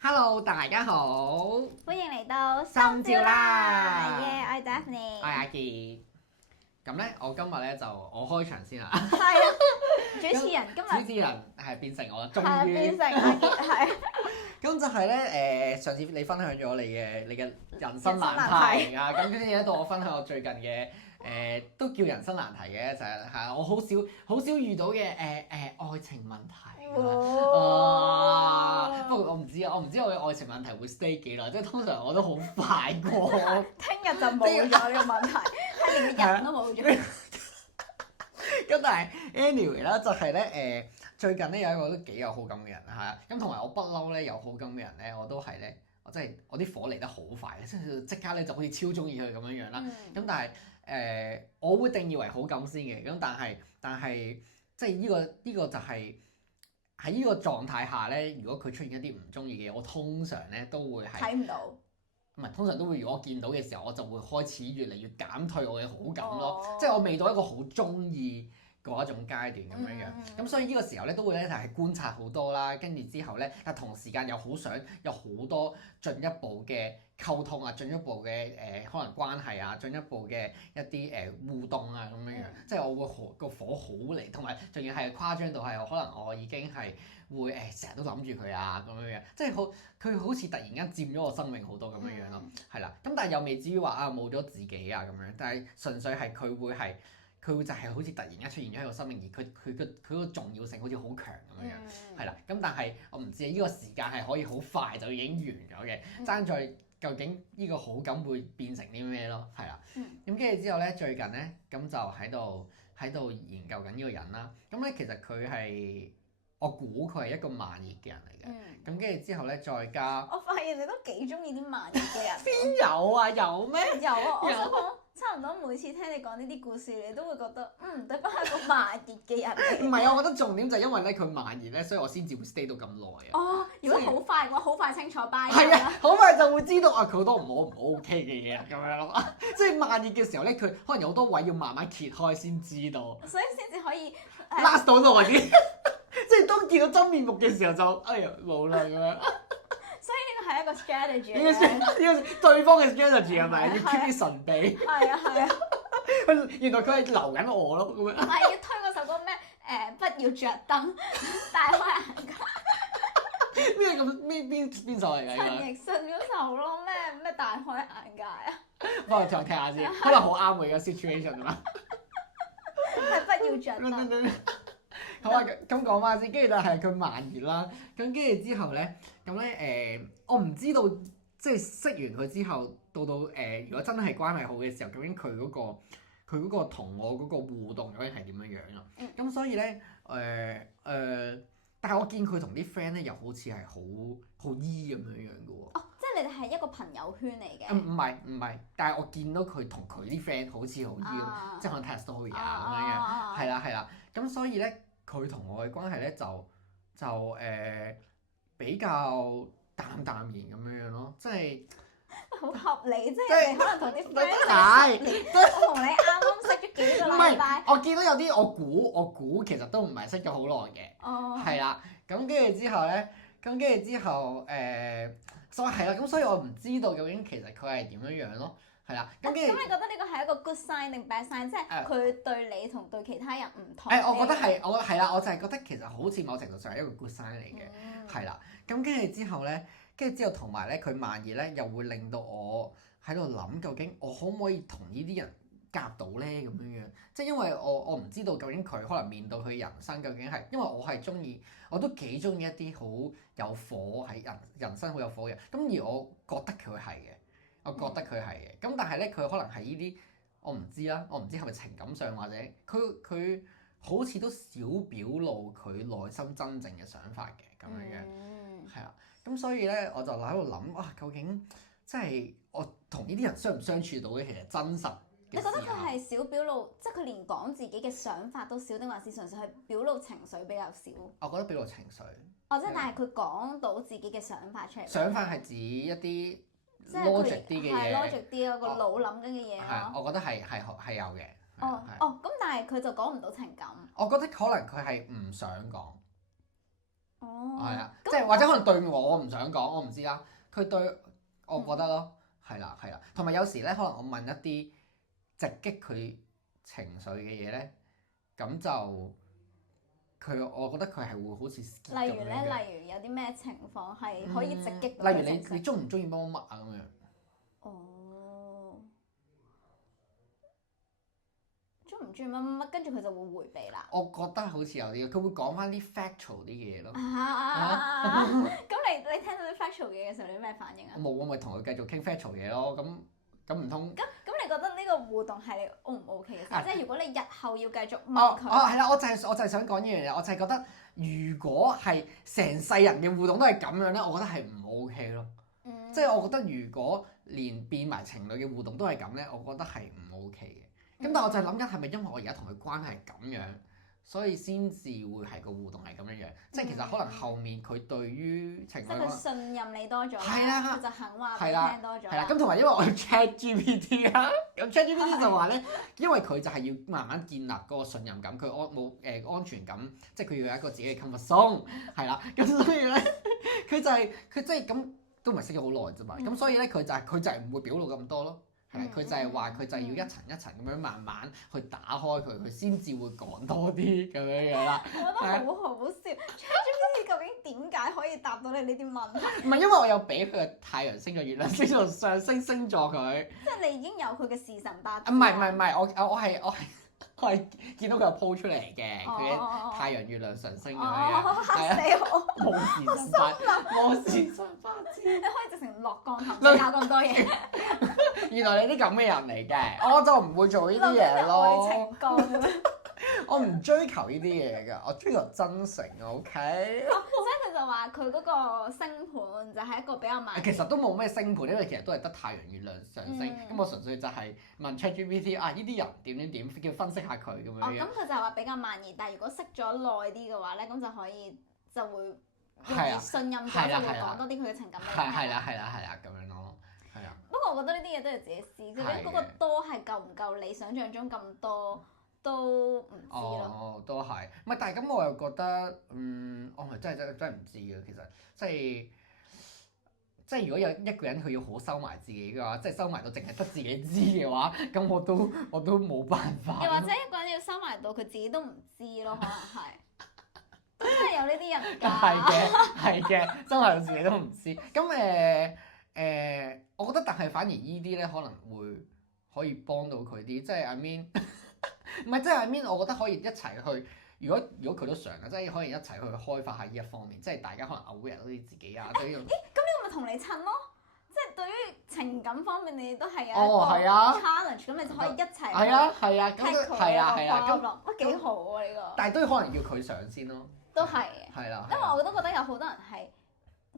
Hello，大家好，歡迎嚟到心照啦耶！我係 Daphne，我係阿傑。咁咧，我今日咧就我開場先啦。係啊，主持人今日主持人係變成我啦，終係於。變成阿傑係。咁就係咧上次你分享咗你嘅人生難題啊，咁跟住咧到我分享我最近嘅都叫人生難題嘅，就係我好少遇到嘅愛情問題。不過我唔知我嘅愛情問題會 stay 幾耐，即係通常我都好快過。聽日就冇咗呢個問題，係連個人都冇咗。咁但係 anyway 啦，就係咧最近咧有一個都幾有好感嘅人嚇，咁同埋我不嬲咧有好感嘅人咧，我都係咧我真係我啲火嚟得好快，即刻咧就好似超中意佢咁樣樣啦。咁但係我會定義為好感先嘅，咁但係即係呢個就係喺呢個狀態下咧，如果佢出現一啲唔中意嘅嘢，我通常咧都會係睇唔到。唔係，通常都會如果我見到嘅時候，我就會開始越嚟越減退我嘅好感咯。即係我未到一個好中意嗰一種階段咁樣樣。咁所以呢個時候咧都會咧就係觀察好多啦，跟住之後咧，但同時間又好想有好多進一步嘅溝通啊，進一步嘅可能關係啊，進一步嘅一啲互動啊咁樣樣。即係我會個火好嚟，同埋仲要係誇張到係可能我已經係會成日都諗住佢啊咁樣樣，即係佢好似突然間佔咗我生命好多咁樣樣咯，係啦。咁但係又未至於話啊冇咗自己啊咁樣，但係純粹係佢會就係好似突然間出現咗喺我生命，而佢個重要性好似好強咁樣樣，係啦。咁但係我唔知呢個時間係可以好快就已經完咗嘅，爭在究竟呢個好感會變成啲咩咯？係啦。咁跟住之後咧，最近咧咁就喺度研究緊呢個人啦。咁咧其實佢係。我估佢係一個慢熱嘅人嚟嘅，咁跟住之後咧，再加我發現你都幾中意啲慢熱嘅人。邊有啊？有咩？有啊！我想講，差唔多每次聽你講呢啲故事，你都會覺得對方係一個慢熱嘅人嚟。唔係啊，我覺得重點就係因為咧佢慢熱咧，所以我先至會 stay 到咁耐啊。哦，如果好快嘅話，好快清楚 bye。係啊，好快就會知道啊，佢好多唔好 OK 嘅嘢咁樣咯。即係慢熱嘅時候咧，佢可能有好多位要慢慢揭開先知道，所以先至可以 last 到耐啲。即係當見到真面目嘅時候就哎呀冇啦咁樣。所以呢個係一個 strategy 呢個對方嘅 strategy 係咪要 keep 啲神秘？係啊。原來佢係留緊我咯咁樣。唔係要推嗰首歌咩？不要着燈，大開眼界。咩咁邊首嚟㗎？陳奕迅嗰首咯，咩大開眼界啊？幫我再聽下先，可能好啱我而家 situation 啊嘛。係不要着燈。好啊，咁講翻先，跟住就係佢慢熱啦。咁跟住之後咧，咁咧我唔知道即係識完佢之後，到如果真係關係好嘅時候，究竟佢嗰個同我嗰個互動究竟係點樣樣啊？咁所以咧但係我見佢同啲 friend 咧又好似係好依咁樣樣嘅喎。哦，即係你哋係一個朋友圈嚟嘅。唔係，但係我見到佢同佢啲 friend 好似好依咯，即係可能 test story 啊咁樣樣，係啦。咁所以咧。佢同我嘅關係咧就比較淡然咁樣樣咯，即係好合理，即係你可能同啲 friend 我同你啱啱識咗幾個禮拜。我見到有啲我估其實都唔係識咗好耐嘅，係啦。咁跟住之後咧，所以係啦，咁所以我唔知道究竟其實佢係點樣樣咯。係啦，咁你覺得呢個係一個 good sign 定 bad sign？即係佢對你同對其他人唔同。我覺得係，我係啦，我就係覺得其實好似某程度上係一個 good sign 嚟嘅，係啦。咁跟住之後咧，同埋咧，佢慢熱咧，又會令到我喺度諗，究竟我可唔可以同呢啲人夾到咧？咁樣樣，即係因為我唔知道究竟佢可能面對佢人生究竟係，因為我都幾中意一啲好有火喺人生好有火嘅，咁而我覺得佢係嘅。咁但係咧，佢可能係呢啲我唔知啦，我唔知係咪情感上或者佢好似都少表露佢內心真正嘅想法嘅咁樣嘅，係啦。咁所以咧，我就喺度諗啊，究竟即係我同呢啲人相唔相處到嘅其實真實。你覺得佢係少表露，即係佢連講自己嘅想法都少，定還是純粹係表露情緒比較少？我覺得表露情緒。即係但係佢講到自己嘅想法出嚟。想法係指一啲。即係 logic 啲嘅嘢，係 logic 啲咯，個腦諗緊嘅嘢咯。係，我覺得係有嘅。咁但係佢就講唔到情感。我覺得可能佢係唔想講。哦，係啊，即係或者可能對我唔想講，我唔知啦。佢對我覺得咯，係啦係啦。同埋有時咧，可能我問一啲直擊佢情緒嘅嘢咧，咁就我覺得佢係會好似 skip 咁例如咧，樣嘅。例如有啲咩情況係可以直擊到例如佢情緒你中唔中意乜乜乜啊咁樣？哦，中唔中意乜乜乜，跟住佢就會迴避啦。我覺得好似有啲，佢會講翻啲 factual 啲嘅嘢咯。咁你聽到啲 factual 嘢嘅時候，你有咩反應啊？冇，我咪同佢繼續傾 factual 嘢咯。咁唔通？咁你覺得呢個互動係你 O 唔 OK 嘅先？即係如果你日後要繼續問哦佢，係啦，我就係想講呢樣嘢，我就係覺得如果係成世人嘅互動都係咁樣咧，我覺得係唔 OK 咯。即係我覺得如果連變埋情侶嘅互動都係咁咧，我覺得係唔 OK 嘅。咁但係我就係諗緊係咪因為我而家同佢關係係咁樣，所以先至會係個互動係咁樣樣。即係其實可能後面佢對於情侶，即係佢信任你多咗，係啦佢就肯話俾你聽多咗。係啦，咁同埋因為我 ChatGPT 啦，咁 ChatGPT 就話咧，因為佢就係要慢慢建立嗰個信任感，佢安全感，即係佢要有一個自己嘅 comfort zone，係啦，咁所以咧，佢即係咁都唔係識咗好耐啫嘛，咁所以咧佢就係唔會表露咁多咯。係，佢就係話佢就要一層一層咁樣慢慢去打開佢，佢先至會講多啲咁樣樣啦。我覺得好好笑，ChatGPT 究竟點解可以答到你呢啲問題？唔係因為我有俾佢嘅太陽星座、月亮星座、上升星座佢。即係你已經有佢嘅時辰八字。唔係，我係見到佢有 po 出嚟嘅，佢嘅太陽、月亮、上升咁樣。嚇死我！冇時辰八字。你可以直情落降頭教咁多嘢。原來你啲咁嘅人嚟嘅，我就唔會做呢啲嘢咯。愛情觀。我唔追求呢啲嘢㗎，我追求真誠，OK？所以佢就話佢嗰個星盤就係一個比較慢。其實都冇咩星盤，因為其實都係得太陽、月亮、上升。咁我純粹就係問 ChatGPT 啊，呢啲人點，叫分析下佢咁樣。咁佢就話比較慢熱，但係如果識咗耐啲嘅話咧，咁就會容易信任咗，就會講多啲佢嘅情感俾你聽。係啦，咁樣咯，係啊。不過我覺得呢啲嘢都係自己試，究竟嗰個多係夠唔夠你想象中咁多都唔知咯。哦，都係，唔係，但係咁我又覺得，我係真係唔知嘅，其實即係如果有一個人佢要好收埋自己嘅話，即係收埋到淨係得自己知嘅話，咁我都冇辦法。又或者一個人要收埋到佢自己都唔知咯，可能係。真係有呢啲人㗎。係嘅，收埋到自己都唔知。咁我覺得，但係反而依啲咧可能會可以幫到佢啲，即係 I mean，唔係即係 I mean，我覺得可以一齊去。如果佢都想嘅，即係可以一齊去開發下呢一方面，即係大家可能 aware 多啲自己啊。對於咁呢個咪同你襯咯，即係對於情感方面你都係有一個 challenge，咁你就可以一齊係啊，咁咁哇幾好啊呢個！但係都可能要佢上先咯。都係嘅。係啦。因為我都覺得有好多人係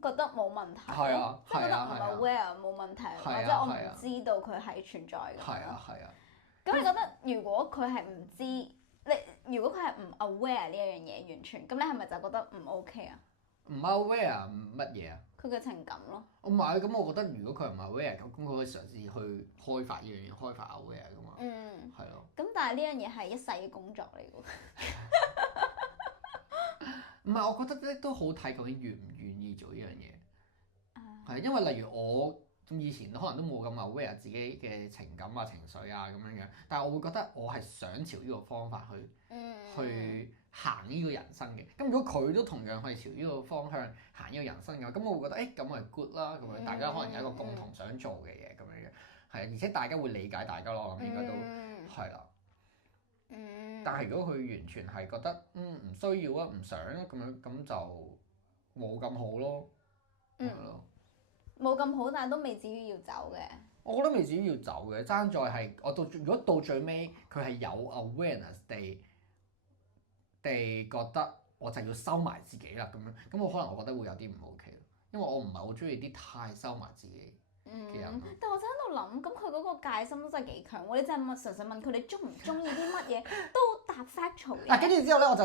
覺得冇問題，係啊，即係覺得唔 aware 冇問題，或者我唔知道佢係存在嘅。係啊。咁你覺得如果佢係唔知？如果佢係唔 aware 呢一樣嘢完全，咁你係咪就覺得唔 OK 啊？唔 aware 乜嘢啊？佢嘅情感咯。唔係，咁我覺得如果佢唔 aware 咁佢可以嘗試去開發呢樣嘢，開發 aware 噶嘛。係咯。咁但係呢樣嘢係一世嘅工作嚟㗎。唔係，我覺得咧都好睇究竟願唔願意做呢樣嘢。係，因為例如我以前可能都冇咁 aware 自己嘅情感啊、情緒啊咁樣樣，但係我會覺得我係想朝呢個方法去行呢個人生嘅。咁如果佢都同樣係朝呢個方向行呢個人生嘅話，咁我會覺得咁咪 good 啦。咁樣大家可能有一個共同想做嘅嘢咁樣樣，係啊，而且大家會理解大家咯。咁應該都係啦。但係如果佢完全係覺得唔需要啊、唔想啊咁樣，咁就冇咁好咯。係咯。冇咁好，但係都未至於要走嘅。我覺得未至於要走嘅，爭在係如果到最尾佢係有 awareness 地覺得我就要收埋自己啦咁樣，咁我可能我覺得會有啲唔 OK 咯，因為我唔係好中意啲太收埋自己嘅人。但我就喺度諗，咁佢嗰個戒心都真係幾強喎！你真係純粹問佢哋中唔中意啲乜嘢，都答 factual 嘅。嗱，跟住之後咧，我就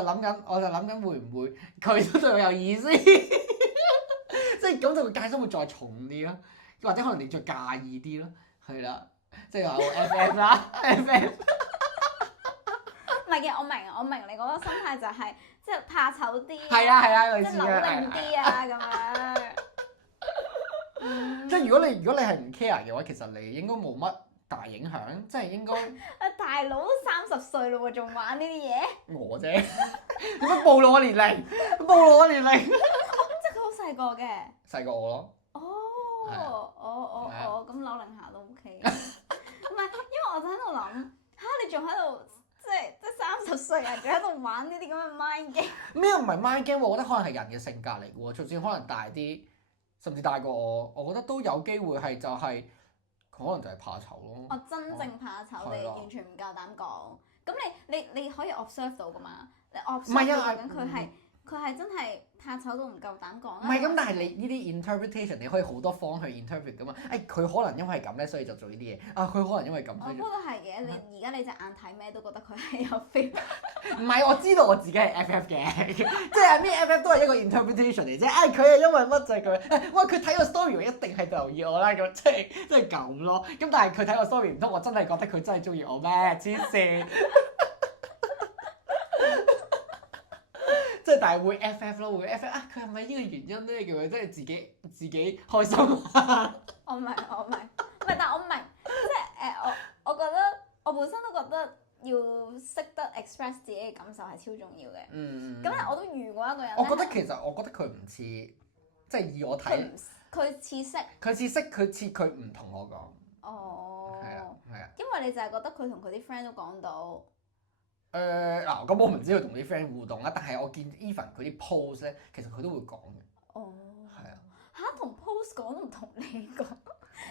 諗緊會唔會佢都對我有意思，即係咁就會戒心會再重啲咯，或者可能你再介意啲咯，係啦，即係有 FF 啦，FF。唔係係嘅，我明你嗰個心態就係即係怕醜啲，係啊，類似即係扭擰啲啊咁樣。即係如果你係唔 care 嘅話，其實你應該冇乜大影響，即係應該。大佬都30歲咯喎，仲玩呢啲嘢？我啫，點解暴露我年齡？暴露我年齡。即係佢好細個嘅。細過我咯。咁扭擰下都 OK。唔係，因為我就喺度諗你仲喺度即係30歲人仲喺度玩呢啲咁嘅 mind game。咩唔係 mind game？我覺得可能係人嘅性格嚟嘅喎，就算可能大啲，甚至大過我覺得都有機會係就係、可能就係怕醜咯。我真正怕醜，你完全唔夠膽講。咁你可以 observe 到噶嘛？你 observe 到究竟佢係真係怕醜到唔夠膽講。唔係咁，但係你呢啲 interpretation 你可以好多方去 interpret 噶嘛。佢可能因為咁咧，所以就做呢啲嘢。佢可能因為咁。不過係嘅，你而家你隻眼睇咩都覺得佢係有 feel。唔係，我知道我自己係 FF 嘅，即係咩 FF 都係一個 interpretation 嚟啫。佢係因為乜就係佢。哇！佢睇個 story 一定係留意我啦，咁即係咁咯。咁但係佢睇個 story 唔通我真係覺得佢真係中意我咩？黐線！即係但係會 FF 咯，會 FF 佢係咪呢個原因咧？叫佢真係自己開心。我明，唔係，但係我明，即係我覺得我本身都覺得要識得 express 自己嘅感受係超重要嘅。咁咧我都遇過一個人。我覺得佢唔似，即係以我睇，佢似識。佢唔同我講。哦。係啊。因為你就係覺得佢同佢啲 friend 都講到。咁我唔知佢同啲 friend 互動啦，但係我見 even 佢啲 post 咧，其實佢都會講嘅。哦。係啊。同 post 講都唔同你講，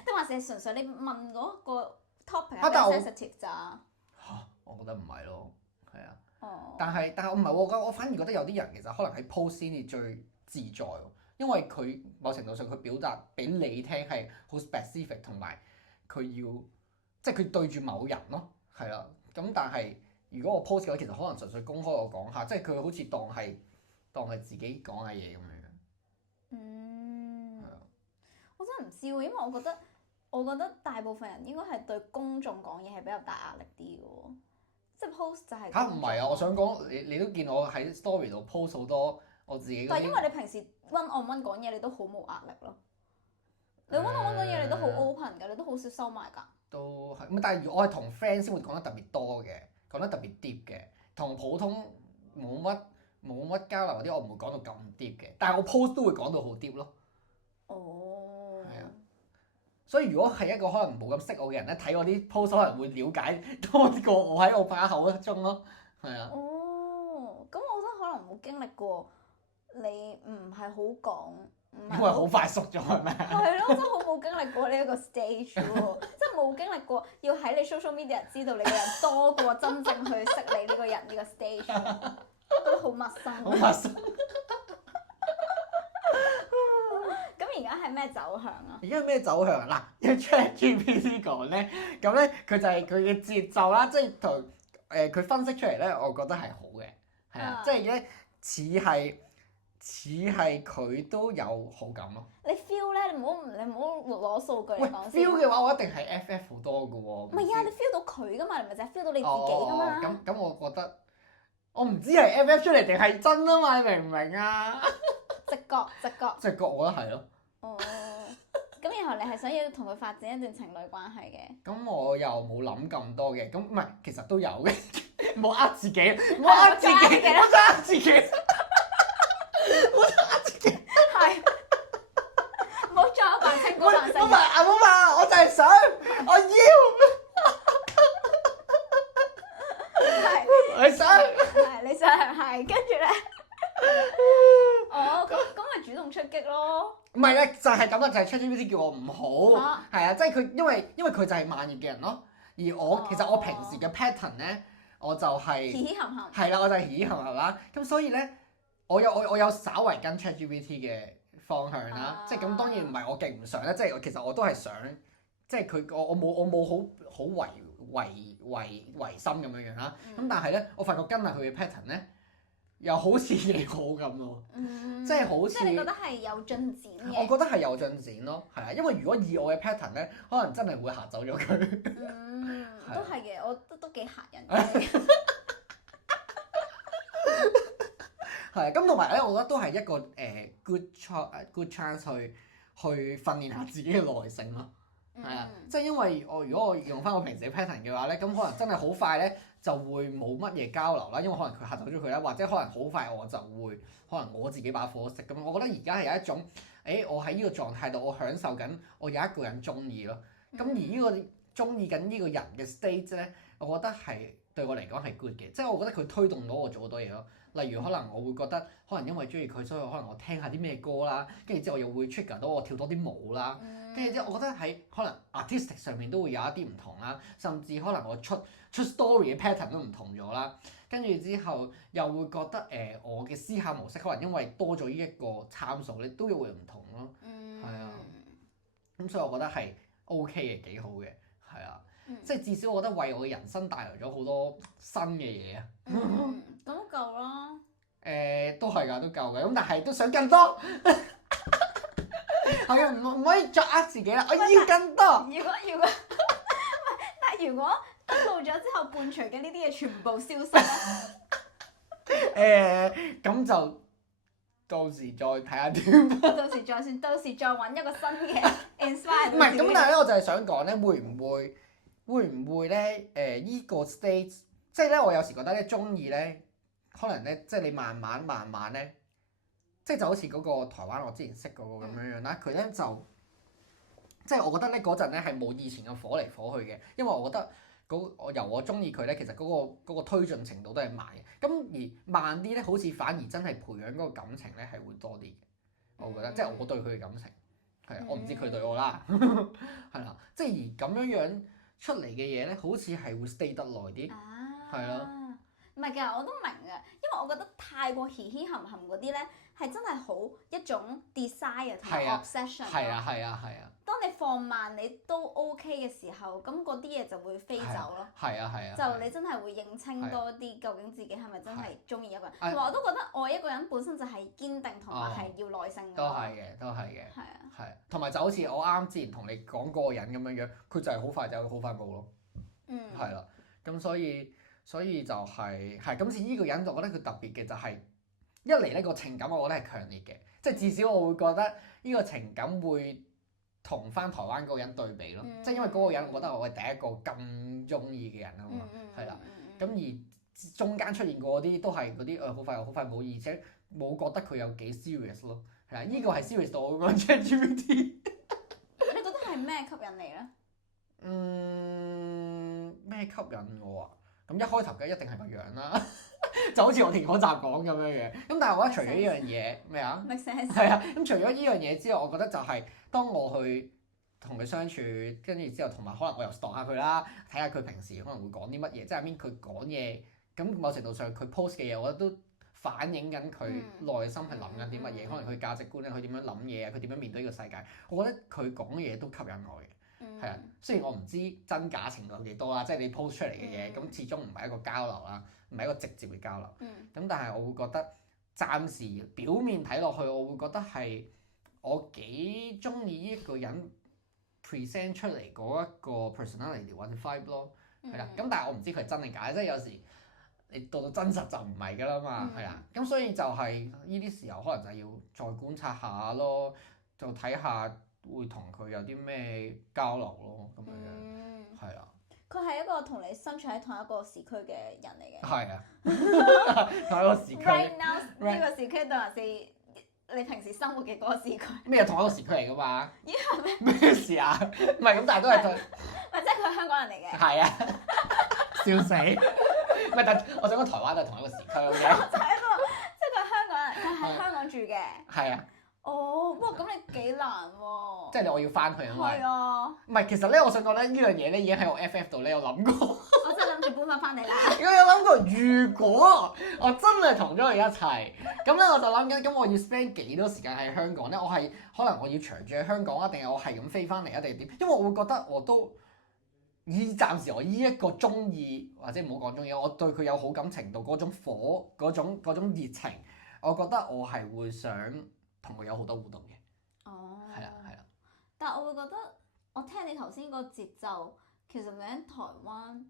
定還是係純粹你問嗰個 topic 係 sensitive 咋？我覺得唔係咯，係啊。但係我唔係我反而覺得有啲人其實可能喺 post 先至最自在，因為佢某程度上佢表達俾你聽係好 specific， 同埋佢要即係佢對住某人咯，係啦。咁但係如果我 post 嘅話，其實可能純粹公開我講下，即係佢好似當係自己講嘅嘢咁樣。我真係唔知喎，因為我覺得大部分人應該係對公眾講嘢係比較大壓力啲嘅喎，即係 post 就係唔係啊！我想講你都見我喺 story 度 post 好多我自己。但係因為你平時 one on one 講嘢，你都好冇壓力咯。你 one on one 講嘢，你都好 open 㗎，你都好少收埋㗎。都係，但係如果我係同 friend 先會講得特別多嘅，講得特別 deep 嘅，同普通冇乜交流嗰啲，我唔會講到咁 deep 嘅。但係我 post 都會講到好 deep 咯。係啊，所以如果係一個可能冇咁識我嘅人咧，睇我啲 post 可能會了解多過我喺我把口中咯。係啊。咁我覺得可能冇經歷過，你唔係好講，因為好快熟咗係咪？係咯，真係好冇經歷過呢一個 stage 喎，真係冇經歷過要喺你 social media 知道你個人多過真正去識你呢個人呢個 stage，覺得好陌生。好陌生。咁而家係咩走向啊？而家咩走向啊？嗱，因為 ChatGPT 講咧，咁咧佢就係佢嘅節奏啦，即係同佢分析出嚟咧，我覺得係好嘅，係啊，即係咧似係佢都有好感咯。你 feel 咧？你唔好攞數據嚟講先。feel 嘅話，我一定係 FF 好多嘅喎。唔係啊，你 feel 到佢噶嘛？你咪就係 feel 到你自己噶嘛？咁我覺得我唔知係 FF 出嚟定係真啊嘛？你明唔明啊？直覺，我覺得係咯。咁然後你係想要同佢發展一段情侶關係嘅？咁我又冇諗咁多嘅，咁唔係，其實都有嘅。唔好呃自己，唔好呃自己，唔好呃自己，唔好呃自己，係，唔好再扮清高扮細。唔係，我就係想，我要，你想係，跟住咧，咁咪主動出擊咯。唔係咧，就係咁啦，就係 ChatGPT 叫我唔好，係啊，即係佢因為佢就係慢熱嘅人咯，而我其實我平時嘅 pattern 咧，我就係嘻嘻含含，係啦，我就係嘻嘻含含啦，咁所以咧，我有稍為跟 ChatGPT 嘅方向啦，即係咁當然唔係我勁唔上咧，即係其實我都係想，即係佢我冇好違心咁樣樣啦，咁但係咧，我發覺跟下佢嘅 pattern 咧。又好似幾好咁咯，即係好似。即係你覺得係有進展嘅？我覺得係有進展咯，係啊，因為如果以我嘅 pattern 咧，可能真係會嚇走咗佢。都係嘅，我都幾嚇人嘅。係咁，同埋咧，我覺得都係一個good chance 去訓練下自己嘅耐性咯。係啊，即係因為如果我用翻我平時嘅 pattern 嘅話咧，咁可能真係好快咧就會冇乜嘢交流啦，因為可能佢嚇走咗佢啦，或者可能好快我就會可能我自己把火熄咁。我覺得而家係有一種，我喺呢個狀態度，我享受緊我有一個人中意咯。咁而呢個中意緊呢個人嘅 state 咧，我覺得係對我嚟講係 good 嘅，即係我覺得佢推動到我做好多嘢咯。例如可能我會覺得，可能因為中意佢，所以可能我聽下啲咩歌啦，跟住之後又會 trigger 到我跳多啲舞啦，跟住之後我覺得喺可能 artistic 上面都會有一啲唔同啦，甚至可能我出 story 嘅 pattern 都唔同咗啦，跟住之後又會覺得我嘅思考模式可能因為多咗呢一個參數咧，都會唔同咯，係啊，咁所以我覺得係 OK 嘅，幾好嘅，係啊。即係至少我覺得為我嘅人生帶來咗好多新嘅嘢啊！咁都夠啦。都係㗎，都夠嘅。咁但係都想更多。係啊，唔可以再呃自己啦！我要更多。如果但係如果登錄咗之後伴隨嘅呢啲嘢全部消失咧？咁就到時再睇下點。到時再算，到時再揾一個新嘅 inspire。唔係咁，但係咧，我就係想講咧，會唔會咧？依個 state， 即係咧，我有時覺得咧，中意咧，可能咧，即係你慢慢咧，即係就好似嗰個台灣我之前識嗰個咁樣啦，佢咧就，即係我覺得咧嗰陣咧係冇以前嘅火嚟火去嘅，因為我覺得由我中意佢咧，其實嗰個推進程度都係慢嘅，咁而慢啲咧，好似反而真係培養嗰個感情咧係會多啲嘅，我覺得，即係我對佢嘅感情，係啊，我唔知佢對我啦，係啦，即係而咁樣出嚟嘅嘢咧，好似係會 stay 得耐啲，係咯。唔係嘅，我都明嘅，因為我覺得太過嘻嘻含含嗰啲咧，係真係好一種 desire 同埋 obsession。係啊。當你放慢你都 OK 嘅時候，咁嗰啲嘢就會飛走咯。係啊。就你真係會認清多啲，究竟自己係咪真係中意一個人。同埋我都覺得愛一個人本身就係堅定同埋係要耐性嘅。都係嘅。係啊。係。同埋就好似我啱之前同你講嗰個人咁樣樣，佢就係好快走，好快冇咯。係啦，咁所以就係今次呢個人，我覺得佢特別嘅就係一嚟呢個情感，我覺得係強烈嘅，即係至少我會覺得呢個情感會同翻台灣嗰個人對比咯，即係因為嗰個人，我覺得我係第一個咁中意嘅人啊嘛，係啦，咁而中間出現過嗰啲都係嗰啲好快冇，而且冇覺得佢有幾 serious 咯，係啊，呢個係 serious 到我講 ChatGPT。你覺得係咩吸引你咧？咩吸引我啊？咁一開頭嘅一定係個樣啦，就好似我哋嗰集講咁樣嘅。咁但係我覺得除咗呢樣嘢咩啊？係啊，咁除咗呢樣嘢之外，我覺得就係當我去同佢相處，跟住之後同埋可能我又 stalk 下佢啦，睇下佢平時可能會講啲乜嘢，即係邊佢講嘢，咁某程度上佢 post 嘅嘢，我覺得都反映緊佢內心係諗緊啲乜嘢，可能佢價值觀咧，佢點樣諗嘢啊，佢點樣面對呢個世界，我覺得佢講嘅嘢都吸引我嘅。係啊，雖然我唔知真假程度有幾多啦，即係你 post 出嚟嘅嘢，咁始終唔係一個交流啦，唔係一個直接嘅交流。咁但係我會覺得暫時表面睇落去，我會覺得係我幾中意呢一個人 present 出嚟嗰一個 personality 或者 vibe 咯。係啦，咁但係我唔知佢係真定假，即係有時你到真實就唔係㗎啦嘛。係啊，咁所以就係呢啲時候可能就要再觀察下咯，就睇下。會同佢有啲咩交流咯，咁樣係啊。佢係一個同你身處喺同一個時區嘅人嚟嘅。係啊，同一個時區。Right now 呢個時區定還是你平時生活嘅嗰個時區？咩同一個時區嚟㗎嘛？咦係咩？咩事啊？唔係咁，但係都係佢。咪即係佢係香港人嚟嘅。係啊，笑死！唔係，但我想講台灣都係同一個時區嘅。就係一個，即係佢係香港人，佢喺香港住嘅。係啊。哦，哇！咁你幾難喎？即係我要翻去啊嘛。係啊。唔係，其實咧，我想講咧，呢樣嘢咧已經喺我 FF 度咧有諗過。我真係諗住搬翻嚟啦。我有諗過，如果我真係同咗佢一齊，咁咧我就諗緊，咁我要 spend 幾多時間喺香港咧？我係可能我要長住喺香港啊，定係我係咁飛翻嚟啊？定係點？因為我會覺得我都暫時我依一個中意，或者唔好講中意，我對佢有好感程度嗰種火，嗰種熱情，我覺得我係會想同佢有好多互動嘅。哦。係啦。但係我會覺得，我聽你頭先個節奏，其實你喺台灣，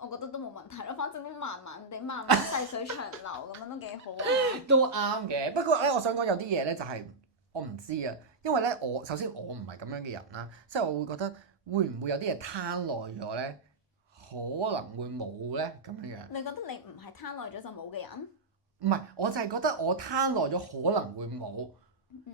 我覺得都冇問題咯，反正都慢慢地、慢慢細水長流咁樣都幾好啊。都啱嘅，不過咧，我想講有啲嘢咧就係我唔知啊，因為咧首先我唔係咁樣嘅人啦，即係我會覺得會唔會有啲嘢攤耐咗咧，可能會冇咧咁樣樣。你覺得你唔係攤耐咗就冇嘅人？唔係，我就係覺得我攤耐咗可能會冇，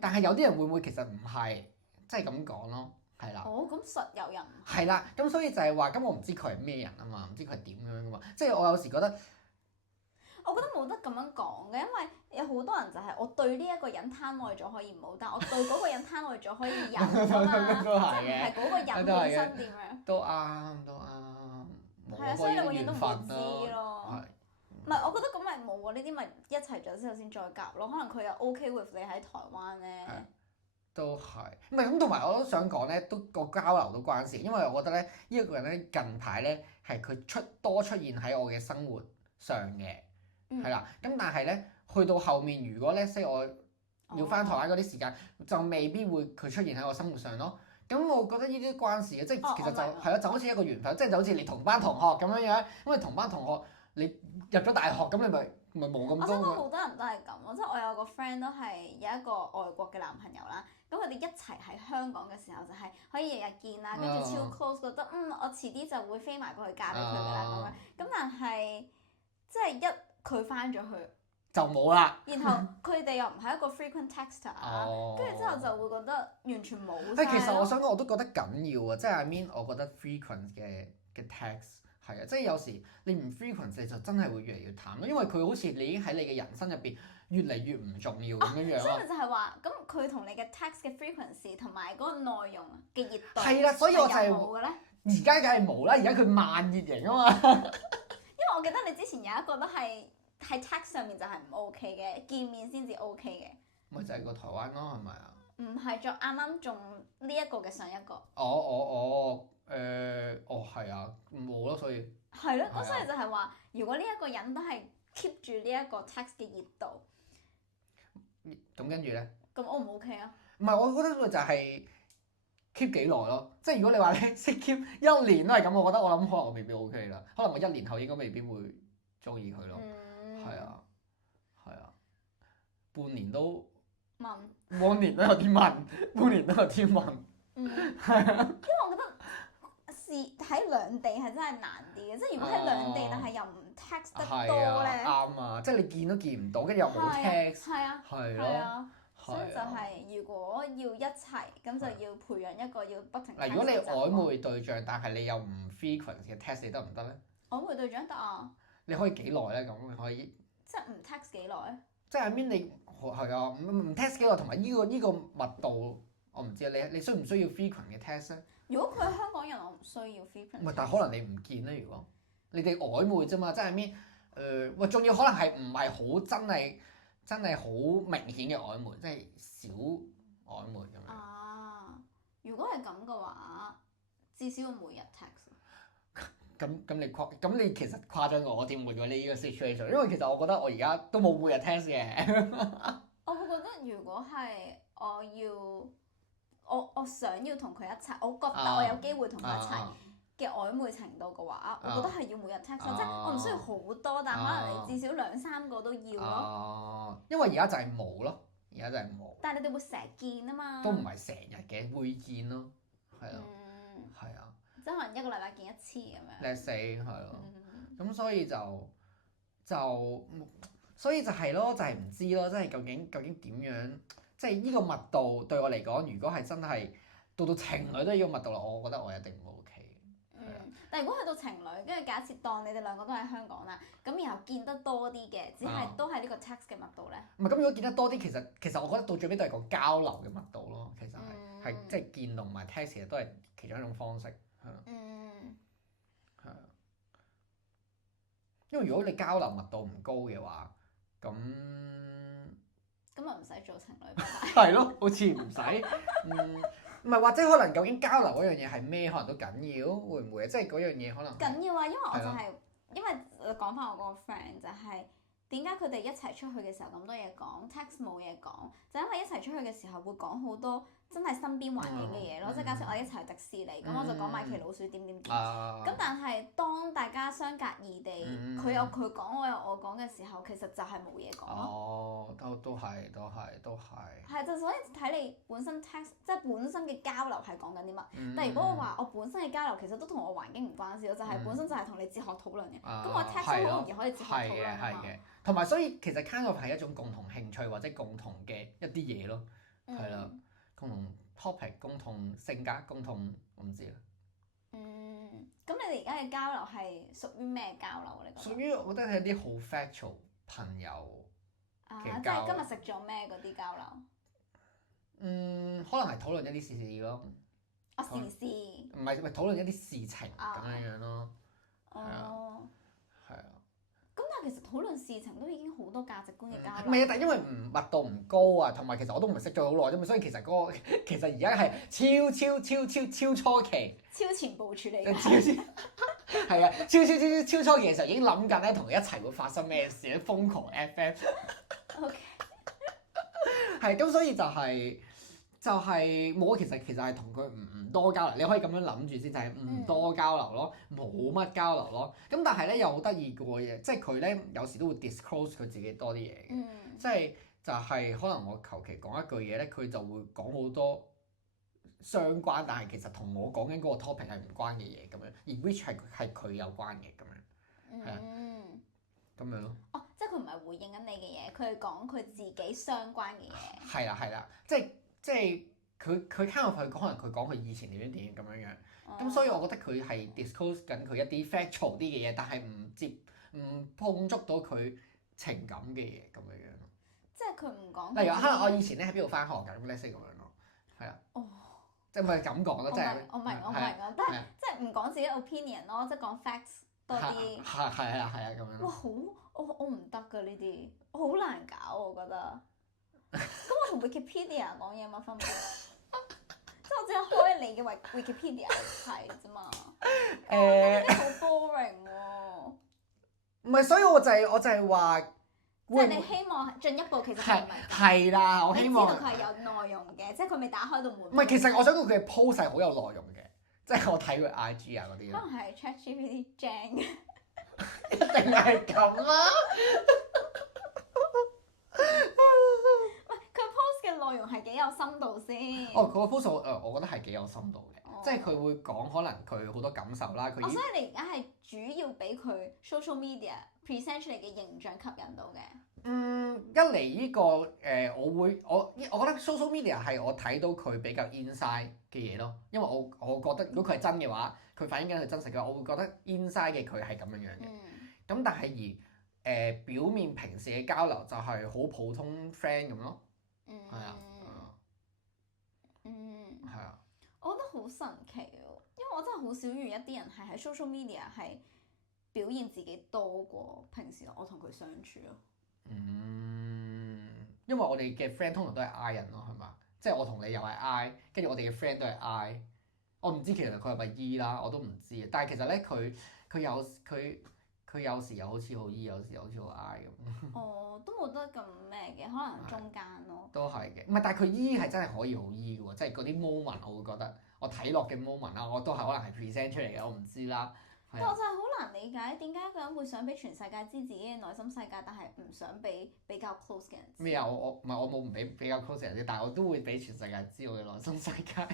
但係有啲人會唔會其實唔係，即係咁講咯。係啦，哦，咁實有人係啦，咁所以就係話，咁我唔知佢係咩人啊嘛，唔知佢係點樣噶嘛，即係我有時覺得，我覺得冇得咁樣講嘅，因為有好多人就係我對呢一個人攤耐咗可以唔好，但我對嗰個人攤耐咗可以有㗎嘛，都係嘅，係嗰個人本身點樣？都啱，冇係啊，所以你永遠都唔會知咯。咯。唔係，我覺得咁咪冇喎，呢啲咪一齊咗之後先再夾咯。可能佢又 OK with 你喺台灣咧。都係，唔係咁，同埋我都想講咧，都個交流都關事，因為我覺得咧，呢一個人咧近排咧係佢多出現喺我嘅生活上嘅，係啦。咁但係咧，去到後面如果咧，即係我要翻台灣嗰啲時間，就未必會佢出現喺我生活上咯。咁我覺得呢啲都關事嘅，即係其實就係咯，就好似一個緣分，即係就好似你同班同學咁樣樣，咁你同班同學你入咗大學，咁你咪冇咁多。我想講好多人都係咁咯，即係我有個 friend 都係有一個外國嘅男朋友啦。咁佢哋一齊喺香港嘅時候就係可以日日見啦，跟住超 close，覺得我遲啲就會飛埋過去嫁俾佢噶啦咁樣。咁但係即係一佢翻咗去就冇啦。然後佢哋又唔係一個 frequent texter，跟住之後就會覺得完全冇晒咯。其實我想講我都覺得緊要啊，即係 I mean 我覺得 frequent 嘅 text 係啊，即係有時你唔 frequent 你就真係會越嚟越淡咯，因為佢好似你已經喺你嘅人生入邊越嚟越唔重要咁樣樣咯。所以咪就係話，咁佢同你嘅 text 嘅 frequency 同埋嗰個內容嘅熱度係啦，所以我就係冇嘅咧。而家梗係冇啦，而家佢慢熱型啊嘛。因為我記得你之前有一個都係喺 text 上面就係唔 OK 嘅，見面先至 OK 嘅。咪就係個台灣咯，係咪啊？唔係，仲啱啱中呢一個嘅上一個。係啊，冇咯，所以係咯，咁所以就係話，如果呢一個人都係 keep 住呢一個 text 嘅熱度，咁跟住咧，咁 O 唔 OK 啊？唔係，我覺得就係 keep 幾耐咯，即係如果你話你識 keep 一年都係咁，我覺得我諗可能我未必 OK 啦，可能我一年後應該未必會中意佢咯，係啊，半年都問，半年都有啲問，半年都有啲問，係啊，因為我覺得喺兩地係真係難啲嘅，即係如果喺兩地但係又唔 text 得多咧，啱啊，即係你見都見唔到，跟住又冇 text，係咯，所以就係如果要一齊，咁就要培養一個要不停。嗱，如果你曖昧對象，但係你又唔 frequent 嘅 text，你得唔得咧？曖昧對象得啊。你可以幾耐咧？咁你可以即係唔 text 幾耐？即係 I mean 你係啊，唔 text 幾耐，同埋呢個密度，我唔知啊。你需唔需要 frequent 嘅 text 咧？如果佢係香港人，我唔需要 frequent。唔係，但係可能你唔見咧。如果你哋曖昧啫嘛，即係 I mean 仲要可能係唔係好真係好明顯嘅曖昧，即係小曖昧咁樣。啊，如果係咁嘅話，至少要每日 text。咁你其實誇張過我點會過呢個 situation，因為其實我覺得我而家都冇每日 text 嘅。我會覺得如果係我想要同佢一齊，我覺得我有機會同佢一齊嘅曖昧程度嘅話，我覺得係要每日 text，即係我唔需要好多，但可能你至少2-3個都要咯。因為而家就係冇咯，而家就係冇。但係你哋會成日見啊嘛。都唔係成日嘅，會見咯，係啊，係啊。即係可能一個禮拜見一次咁樣。叻死係咯，咁所以就係咯，就係唔知咯，即係究竟點樣？即係呢個密度對我嚟講，如果係真係到情侶都要密度啦，我覺得我一定唔 OK。但係如果去到情侶，跟住假設當你哋兩個都喺香港啦，咁然後見得多啲嘅，只係都係呢個 text 嘅密度咧。唔係咁，如果見得多啲，其實我覺得到最尾都係個交流嘅密度咯。其實係即係見同埋 text 其實都係其中一種方式，係咯。係啊。因為如果你交流密度唔高嘅話，咁咪唔使做情侶。係咯，好似唔使，唔係或者可能究竟交流嗰樣嘢係咩，可能都緊要，會唔會啊？即係嗰樣嘢可能緊要啊，因為我就係因為講翻我嗰個 friend 就係點解佢哋一齊出去嘅時候咁多嘢講，text 冇嘢講，就因為一齊出去嘅時候會講好多真係身邊環境嘅嘢咯，即係假設我哋一齊去迪士尼，咁我就講米奇老鼠點點點。咁但係當大家相隔異地，佢有佢講，我有我講嘅時候，其實就係冇嘢講咯。哦，都係。係就所以睇你本身 text 即係本身嘅交流係講緊啲乜。但係如果我話我本身嘅交流其實都同我環境唔關事咯，就係本身就係同你哲學討論嘅。咁我 text 好容易可以哲學討論啊嘛。同埋所以其實 kind of 係一種共同興趣或者共同嘅一啲嘢咯，係啦。共同 topic、共同性格、共同我唔知啦。咁你哋而家嘅交流係屬於咩交流咧？屬於我覺得係啲好 factual 朋友嘅即係今日食咗咩嗰啲交流。可能係討論一啲事咯。時事。唔係討論一啲事情咁樣咯。係啊。咁但係其實討論事情都已經好多價值觀嘅交流。唔係啊，但係因為密度唔高啊，同埋其實我都唔係識咗好耐啫嘛，所以其實其實而家係超初期。超前部署嚟嘅。係啊，超初期嘅時候已經諗緊咧，同佢一齊會發生咩事咧，瘋狂 FM。OK。係咁，所以就係冇，其實係同佢唔多交流，你可以咁樣諗住先，就係唔多交流咯，冇乜交流咯。咁但係咧又好得意個嘢，即係佢咧有時都會 disclose 佢自己多啲嘢嘅，即係就係可能我求其講一句嘢咧，佢就會講好多相關，但係其實同我講緊嗰個 topic 係唔關嘅嘢咁樣，而 which 係佢有關嘅咁樣，係啊，咁樣咯。哦，即係佢唔係回應緊你嘅嘢，佢係講佢自己相關嘅嘢。係啦，即係佢kind of可能佢講佢以前點咁樣樣，咁所以我覺得佢係 disclose 緊佢一啲 factual 啲嘅嘢，但係唔碰觸到佢情感嘅嘢咁樣樣咯。即係佢唔講。例如可能我以前咧喺邊度返學㗎，咁類似咁樣咯，係啊。即係咪咁講咯？即係我明啊，但係即係唔講自己 opinion 咯，即係講 facts 多啲。係啊咁樣。哇，我唔得㗎呢啲，我好難搞我覺得。咁我同 Wikipedia 講嘢有乜分別？即係我只係開你嘅 Wikipedia 嚟睇啫嘛。好 boring 喎。唔係，所以我就係話，即係你希望進一步其實唔係。係啦，我希望。知道佢係有內容嘅，即係佢未打開到門。唔係，其實我想講佢嘅 post 係好有內容嘅，即係我睇佢 IG 啊嗰啲。可能係 ChatGPT Jang。一定係咁啦。佢 post 嘅內容係幾有深度先？佢個 post 我覺得係幾有深度嘅，即係佢會講可能佢好多感受啦。所以你而家係主要俾佢 social media present 出嚟嘅形象吸引到嘅。一嚟呢個我覺得 social media 係我睇到佢比較 inside 嘅嘢咯，因為我覺得如果佢係真嘅話，佢反映緊佢真實嘅話，我會覺得 inside 嘅佢係咁樣樣嘅。咁但係表面平時嘅交流就係好普通 friend 咁咯。係啊。係啊。我覺得好神奇喎，因為我真係好少遇一啲人係喺 social media 係表現自己多過平時我同佢相處咯。因為我哋嘅 friend 通常都係 I 人咯，係嘛？即係我同你又係 I，跟住我哋嘅 friend 都係 I。我唔知其實佢係咪 E 啦，我都唔知。但係其實咧，佢有時又好似好 E，有時又好似好 I 咁。都冇得咁咩嘅，可能中間咯。都係嘅，唔係，但係佢 E 係真係可以好 E 嘅喎，即係嗰啲 moment 我會覺得我睇落嘅 moment 啦，我都係可能係 present 出嚟嘅，我唔知啦。但我就係好難理解點解一個人會想俾全世界知自己嘅內心世界，但係唔想俾比較 close 嘅人知。咩啊？我冇唔俾比較 close 嘅人知，但係我都會俾全世界知我嘅內心世界。好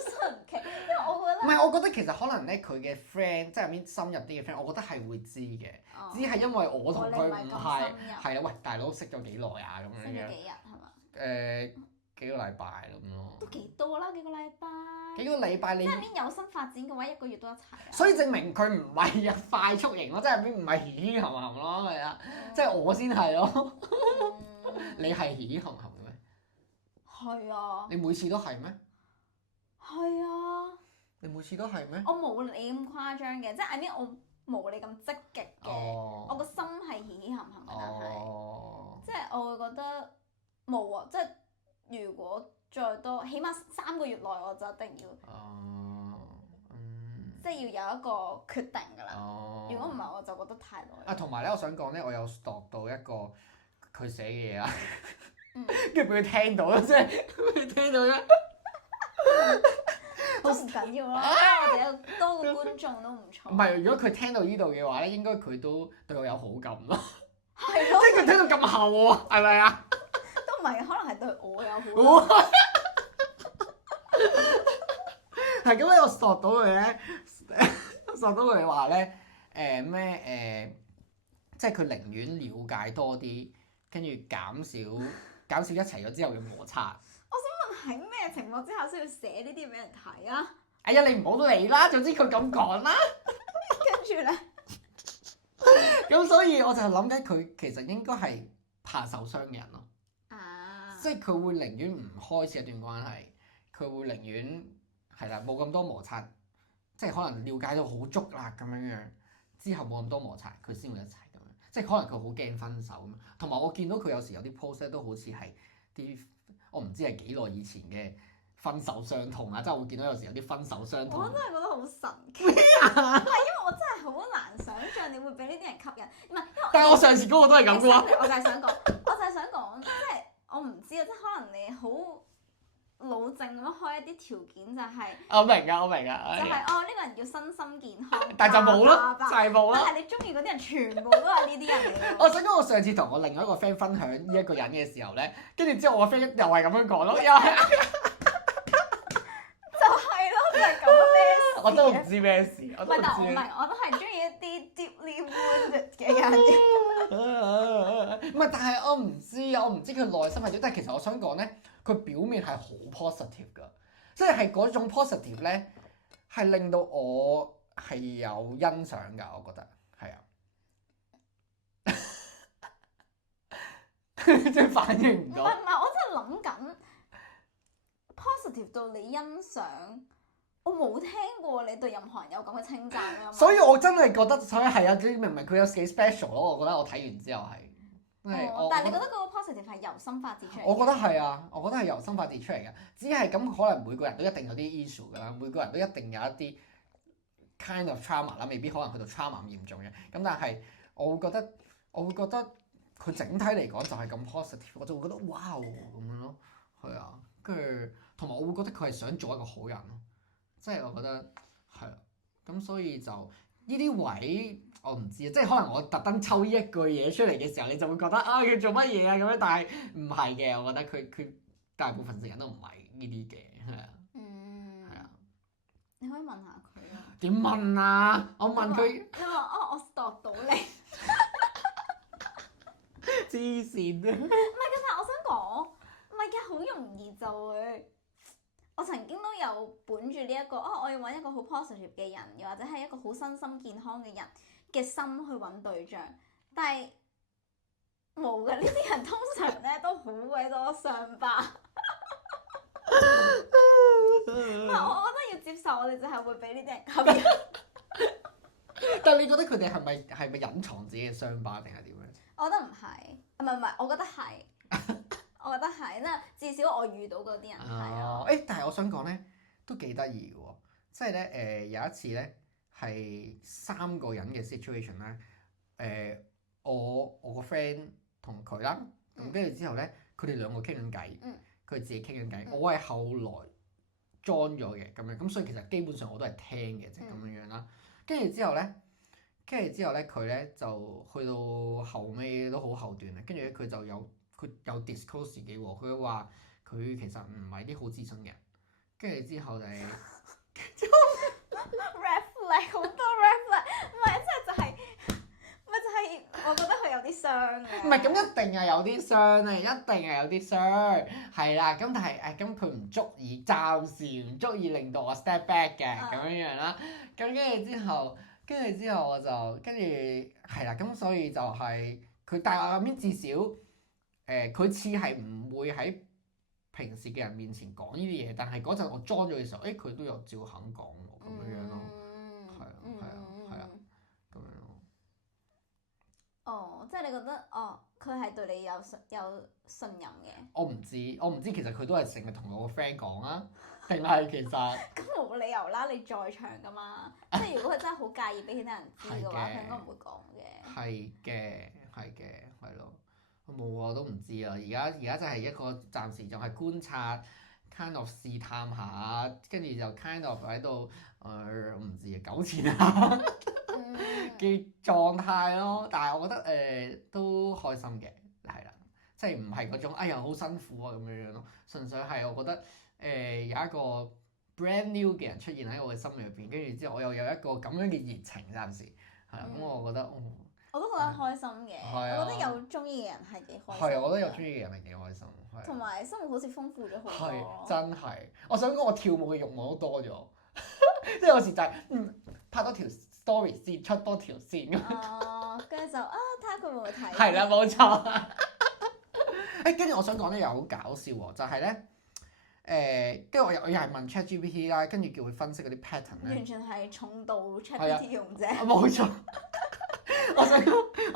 神奇，因為我覺得唔係，我覺得其實可能咧，佢嘅 friend 即係入邊深入啲嘅 friend，我覺得係會知嘅，只係因為我同佢唔係係啊，喂，大佬識咗幾耐啊咁樣嘅。識咗幾日係嘛？幾個禮拜咁咯。都幾多啦，幾個禮拜。幾個禮拜你即係邊有新發展嘅話，一個月都一齊啊。所以證明佢唔係快速型咯，即係邊唔係嘻嘻冚冚咯，係啊，即係我先係咯。你係嘻嘻冚冚嘅咩？係啊。你每次都係咩？係啊。你每次都係咩？我冇你咁誇張嘅，即係 I mean 我冇你咁積極嘅，我個心係嘻嘻冚冚嘅，但係即係我會覺得冇啊，即係如果再多，起碼3個月內我就一定要，即係要有一個決定㗎啦。如果唔係，我就覺得太耐。同埋咧，我想講咧，我有度到一個佢寫嘅嘢啦。跟住俾佢聽到啦，即係俾佢聽到咧。都唔緊要啦，我哋有多個觀眾都唔錯。唔係，如果佢聽到呢度嘅話咧，應該佢都對我有好感咯。係咯，即係佢聽到咁後喎，係咪啊？都唔係，可能係對我有好感。係咁咧，我索到佢咧，索到佢話咧，即係佢寧願了解多啲，跟住減少一齊咗之後嘅摩擦。我想問喺咩情況之下需要寫呢啲俾人睇啊？哎呀，你唔好理啦，總之佢咁講啦。跟住咧，咁所以我就諗緊佢其實應該係怕受傷嘅人咯。即係佢會寧願唔開始一段關係，佢會寧願係啦，冇咁多摩擦，即係可能了解到好足啦咁樣樣，之後冇咁多摩擦，佢先會一齊咁樣。即係可能佢好驚分手咁。同埋我見到佢有時有啲 post 咧都好似係啲我唔知係幾耐以前嘅分手傷痛啊，即係我會見到有時有啲分手傷痛。我真係覺得好神奇。唔係因為我真係好難想像你會俾呢啲人吸引，唔係因為。但係我上次嗰個都係咁嘅喎。我就係想講，即係我唔知啊，即係可能你好老正咁樣開一啲條件就係。我明啊。就係呢個人要身心健康。但係就冇咯，就係冇咯。但係你中意嗰啲人全部都係呢啲人嚟。我想講我上次同我另外一個 friend 分享呢一個人嘅時候咧，跟住之後我個 friend 又係咁樣講咯，又係。就係咁咩事？我都唔知咩事。唔係，但我都係中意一啲 deeply wounded 嘅人。唔係，但係我唔知佢內心係點。但係其實我想講咧，佢表面係好 positive 㗎，即係嗰種 positive 咧，係令到我係有欣賞㗎。我覺得係啊，即係反應唔到。唔係，我真係諗緊 positive 到你欣賞。我冇聽過你對任何人有咁嘅稱讚啊嘛，所以我真係覺得，所以係啊，你明唔明佢有幾 special 咯？我覺得我睇完之後係，但係你覺得嗰個 positive 係由心發自出嚟？我覺得係啊，我覺得係由心發自出嚟嘅，只係咁可能每個人都一定有啲 issue 㗎啦，每個人都一定有一啲 kind of trauma 啦，未必可能去到 trauma 咁嚴重嘅，咁但係我會覺得佢整體嚟講就係咁 positive，我就會覺得哇咁樣咯，係啊，跟住同埋我會覺得佢係想做一個好人咯。即係我覺得係啦，咁所以就呢啲位我唔知啊，即係可能我特登抽呢一句嘢出嚟嘅時候，你就會覺得啊佢做乜嘢啊咁樣，但係唔係嘅，我覺得佢大部分時間都唔係呢啲嘅，係啊，係啊，你可以問下佢啊。點問啊？我問佢。你話我度到你。黐線啊！唔係嘅，但係我想講，唔係嘅，好容易就會。我曾經都有本住呢一個我要揾一個好 positive 嘅人，又或者係一個好身心健康嘅人嘅心去揾對象，但係冇嘅，呢啲人通常咧都好鬼多傷疤。唔係，我覺得要接受，我哋就係會俾呢啲人吸引。但係你覺得佢哋係咪隱藏自己嘅傷疤定係點樣？我覺得唔係，唔係，我覺得係。我覺得係，即係至少我遇到嗰啲人係啊。但係我想講咧，都幾得意嘅喎，即係咧有一次咧係3個人嘅 situation 咧，我個 friend 同佢啦，咁跟住之後咧，佢哋兩個傾緊偈，佢自己傾緊偈，我係後來 join 咗嘅咁樣，咁所以其實基本上我都係聽嘅，即係咁樣樣啦。跟住之後咧，佢咧就去到後尾都好後段啦，跟住咧佢有 disclose 自己喎，佢話佢其實唔係啲好自信嘅人，跟住之後就係 red flag 好多 red flag，唔係即係我覺得佢有啲傷嘅。唔係咁一定係有啲傷啊，一定係有啲傷，係啦，咁但係咁佢唔足以暫時唔足以令到我 step back 嘅咁樣樣啦，咁跟住之後我就跟住係啦，咁所以就係佢但係我諗至少。佢似係唔會喺平時嘅人面前講呢啲嘢，但係嗰陣我裝咗嘅時候，佢都有照肯講喎，咁樣樣咯，係啊，咁樣咯。即係你覺得佢係對你有信任嘅？我唔知，其實佢都係成日同我個 friend 講啊，定係其實？咁冇理由啦，你在場噶嘛，即係如果佢真係好介意俾其他人知嘅話，佢應該唔會講嘅。係嘅，係咯。冇啊，都唔知啊。而家就係一個暫時仲係觀察，kind of 試探下，跟住就 kind of 喺度我唔知啊，糾纏下嘅狀態咯。但係我覺得都開心嘅，係啦，即係唔係嗰種哎呀好辛苦啊咁樣樣咯。純粹係我覺得有一個 brand new 嘅人出現喺我嘅心裏邊，跟住之後我又有一個咁樣嘅熱情，暫時係啦。咁我覺得我都覺得開心嘅，我覺得有中意嘅人係幾開心。係啊，我覺得有中意嘅人係幾開心，係。同埋生活好似豐富咗好多。係真係，我想講我跳舞嘅慾望都多咗，即係有時就係拍多條 story 先，出多條先咁。哦，跟住就睇下佢會唔會睇。係啦，冇錯。跟住我想講咧又好搞笑喎，就係咧跟住我又係問 ChatGPT 啦，跟住叫佢分析嗰啲 pattern 咧。完全係重度 ChatGPT 用者。冇錯。我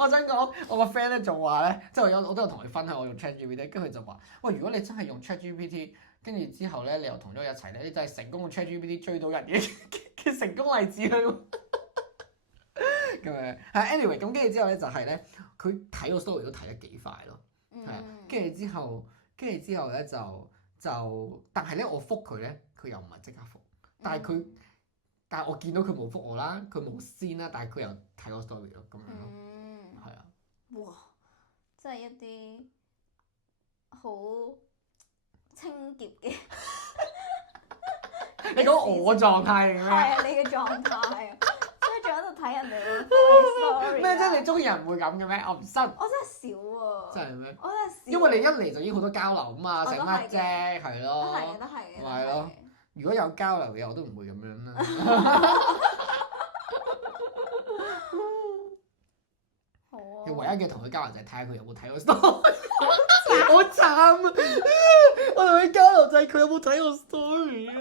想講，我個 friend 咧就話咧，即係我都有同佢分享我用 ChatGPT，跟住佢就話：喂，如果你真係用 ChatGPT，跟住之後咧，你又同咗佢一齊咧，你就係成功用 ChatGPT 追到人嘅成功例子啦。咁樣係 anyway，咁跟住之後咧就係咧，佢睇個 story 都睇得幾快咯，係啊。跟住之後咧就，但係咧我覆佢咧，佢又唔係即刻覆，但係我見到佢冇覆我啦，佢冇先啦，但係佢又睇我 story 咯，咁樣咯，係啊。哇！真係一啲好清潔嘅。你講我狀態嚟嘅咩？係啊，你嘅狀態啊，即係仲喺度睇人哋個 story。咩啫？你中意人唔會咁嘅咩？我唔信。我真係少喎。真係咩？我真係少。因為你一嚟就已經好多交流啊嘛，成乜啫？係咯。都係嘅，都係嘅。咪係咯。如果有交流嘅，我都唔會咁樣啦。好啊。唯一嘅同佢交流就係睇下佢有冇睇我 story。好慘啊！我同佢交流就係佢有冇睇我 story 啊。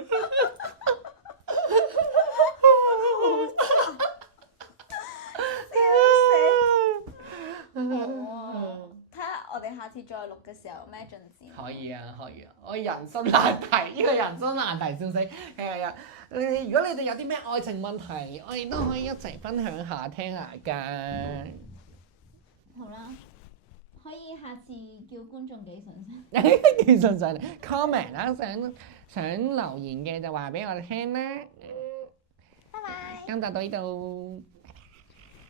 睇下我哋下次再錄嘅時候有咩進展。可以啊，可以啊！我人生難題，呢個人生難題消息係啊！如果你哋有啲咩愛情問題，我哋都可以一齊分享下聽下㗎。好啦，可以下次叫觀眾寄信先。寄信上嚟 comment 啦，想留言嘅就話俾我哋聽啦。拜拜。今集到呢度。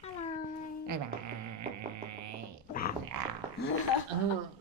拜拜。拜拜。